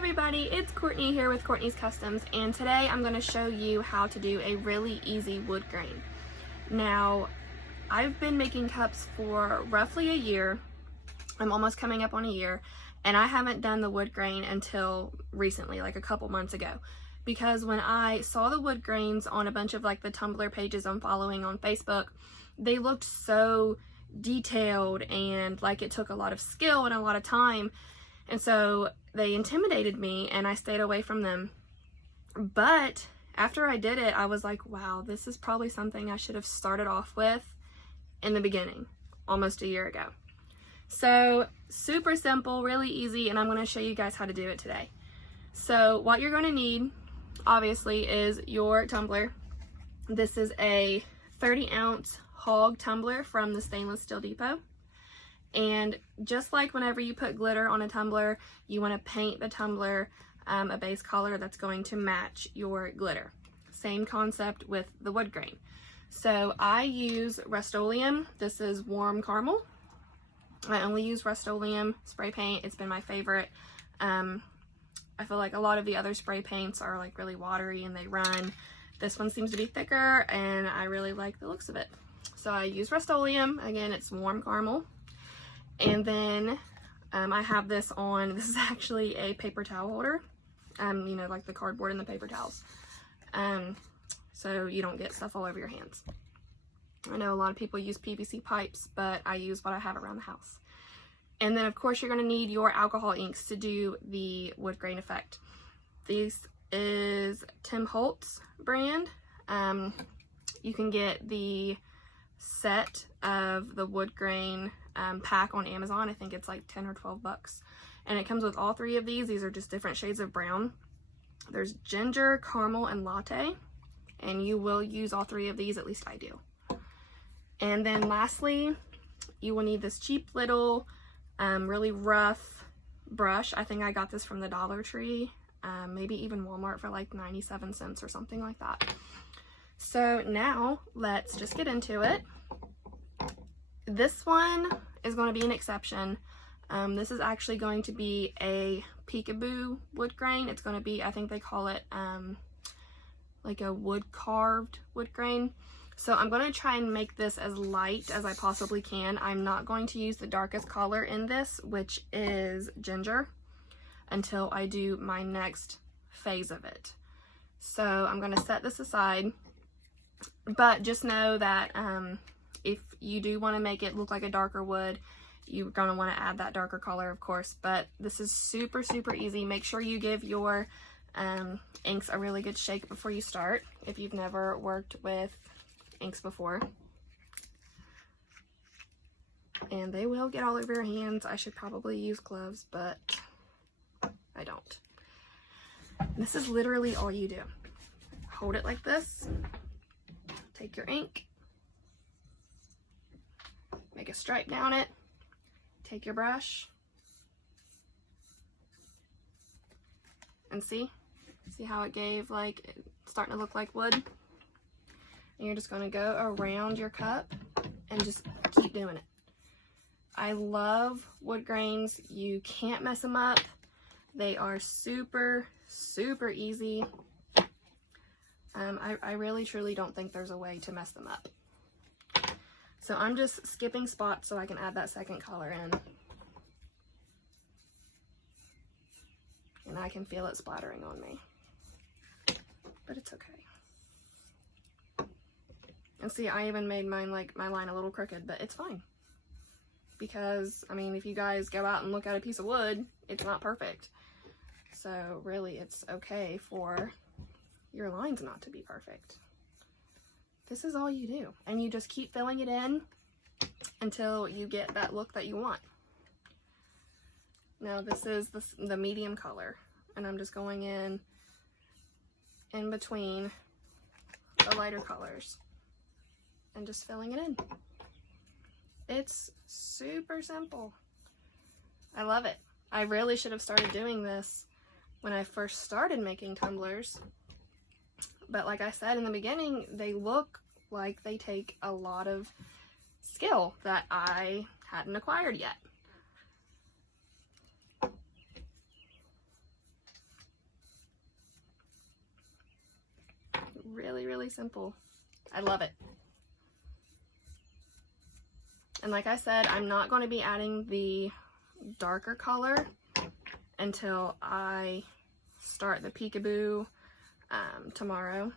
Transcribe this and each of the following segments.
everybody, it's Courtney here with Courtney's Customs, and today I'm going to show you how to do a really easy wood grain. Now, I've been making cups for roughly a year. I'm almost coming up on a year, and I haven't done the wood grain until recently, like a couple months ago. Because when I saw the wood grains on a bunch of like the tumbler pages I'm following on Facebook, they looked so detailed and like it took a lot of skill and a lot of time. And so they intimidated me and I stayed away from them. But after I did it, I was like, wow, this is probably something I should have started off with in the beginning, almost a year ago. So super simple, really easy, and I'm going to show you guys how to do it today. So what you're going to need, obviously, is your tumbler. This is a 30-ounce hog tumbler from the Stainless Steel Depot. And just like whenever you put glitter on a tumbler, you want to paint the tumbler a base color that's going to match your glitter. Same concept with the wood grain. So I use Rust-Oleum. This is warm caramel. I only use Rust-Oleum spray paint. It's been my favorite. I feel like a lot of the other spray paints are like really watery and they run. This one seems to be thicker and I really like the looks of it. So I use Rust-Oleum. Again, it's warm caramel. And then I have this on, this is actually a paper towel holder, you know, like the cardboard and the paper towels, so you don't get stuff all over your hands. I know a lot of people use PVC pipes, but I use what I have around the house. And then of course you're going to need your alcohol inks to do the wood grain effect. This is Tim Holtz brand. You can get the set of the wood grain pack on Amazon. I think it's like 10 or 12 bucks. And it comes with all three of these. These are just different shades of brown. There's ginger, caramel, and latte. And you will use all three of these, at least I do. And then lastly, you will need this cheap little, really rough brush. I think I got this from the Dollar Tree, maybe even Walmart for like 97 cents or something like that. So now let's just get into it. This one is going to be an exception. This is actually going to be a peekaboo wood grain. It's going to be, I think they call it like a wood carved wood grain. So I'm going to try and make this as light as I possibly can. I'm not going to use the darkest color in this, which is ginger, until I do my next phase of it. So I'm going to set this aside, but just know that if you do want to make it look like a darker wood, you're going to want to add that darker color, of course. But this is super, super easy. Make sure you give your inks a really good shake before you start, if you've never worked with inks before. And they will get all over your hands. I should probably use gloves, but I don't. This is literally all you do. Hold it like this. Take your ink. Make a stripe down it. Take your brush. And see how it gave, like, it's starting to look like wood? And you're just going to go around your cup and just keep doing it. I love wood grains. You can't mess them up. They are super, super easy. I really, truly don't think there's a way to mess them up. So I'm just skipping spots so I can add that second color in. And I can feel it splattering on me. But it's okay. And see, I even made mine, like, my line a little crooked, but it's fine. Because, I mean, if you guys go out and look at a piece of wood, it's not perfect. So really, it's okay for your lines not to be perfect. This is all you do. And you just keep filling it in until you get that look that you want. Now this is the medium color. And I'm just going in between the lighter colors. And just filling it in. It's super simple. I love it. I really should have started doing this when I first started making tumblers. But like I said in the beginning, they look like they take a lot of skill that I hadn't acquired yet. really, really simple. I love it. And like I said, I'm not going to be adding the darker color until I start the peekaboo tomorrow.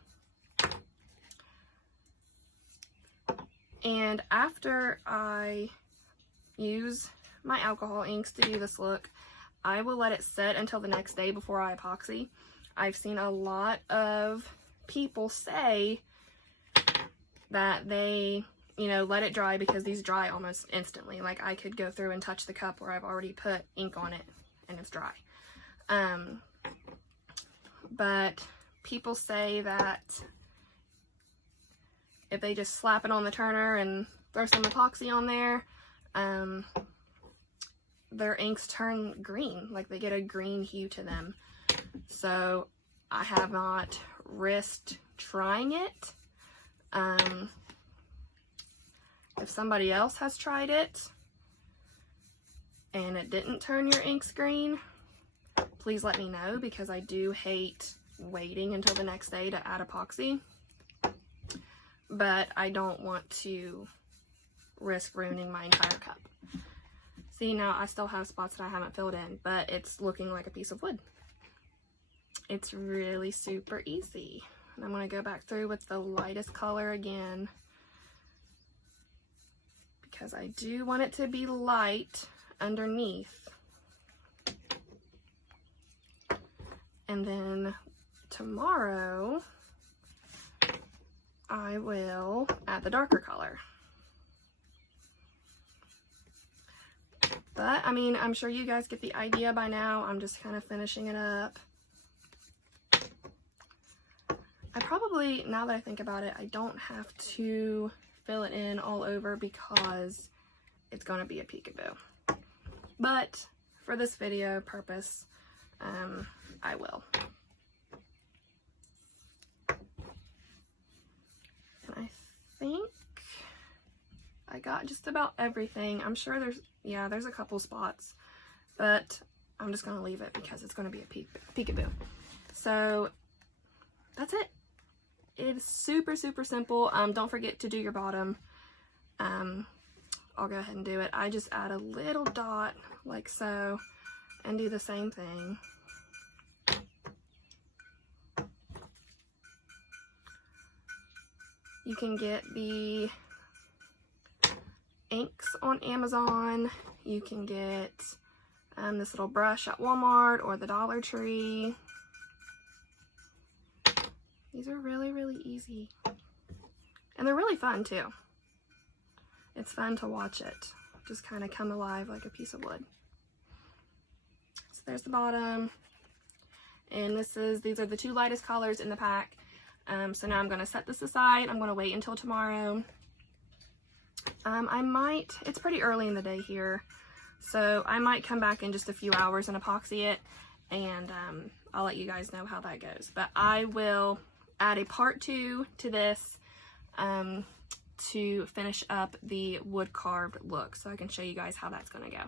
And after I use my alcohol inks to do this look, I will let it set until the next day before I epoxy. I've seen a lot of people say that they, you know, let it dry because these dry almost instantly. Like I could go through and touch the cup where I've already put ink on it and it's dry. But people say that if they just slap it on the turner and throw some epoxy on there, their inks turn green, like they get a green hue to them. So I have not risked trying it. If somebody else has tried it and it didn't turn your inks green, please let me know, because I do hate waiting until the next day to add epoxy. But I don't want to risk ruining my entire cup. See, now I still have spots that I haven't filled in, but it's looking like a piece of wood. It's really super easy. And I'm going to go back through with the lightest color again, because I do want it to be light underneath. And then tomorrow I will add the darker color. But, I mean, I'm sure you guys get the idea by now. I'm just kind of finishing it up. I probably, now that I think about it, I don't have to fill it in all over because it's going to be a peekaboo. But for this video purpose, I will. And I think I got just about everything. I'm sure there's a couple spots, but I'm just going to leave it because it's going to be a peekaboo. So that's it. It's super, super simple. Don't forget to do your bottom. I'll go ahead and do it. I just add a little dot like so and do the same thing. You can get the inks on Amazon. You can get this little brush at Walmart or the Dollar Tree. These are really, really easy. And they're really fun too. It's fun to watch it just kind of come alive like a piece of wood. So there's the bottom. And these are the two lightest colors in the pack. So now I'm going to set this aside. I'm going to wait until tomorrow. It's pretty early in the day here, so I might come back in just a few hours and epoxy it, and I'll let you guys know how that goes. But I will add a part 2 to this to finish up the wood carved look, so I can show you guys how that's going to go.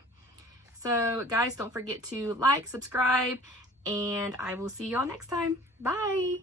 So guys, don't forget to like, subscribe, and I will see y'all next time. Bye!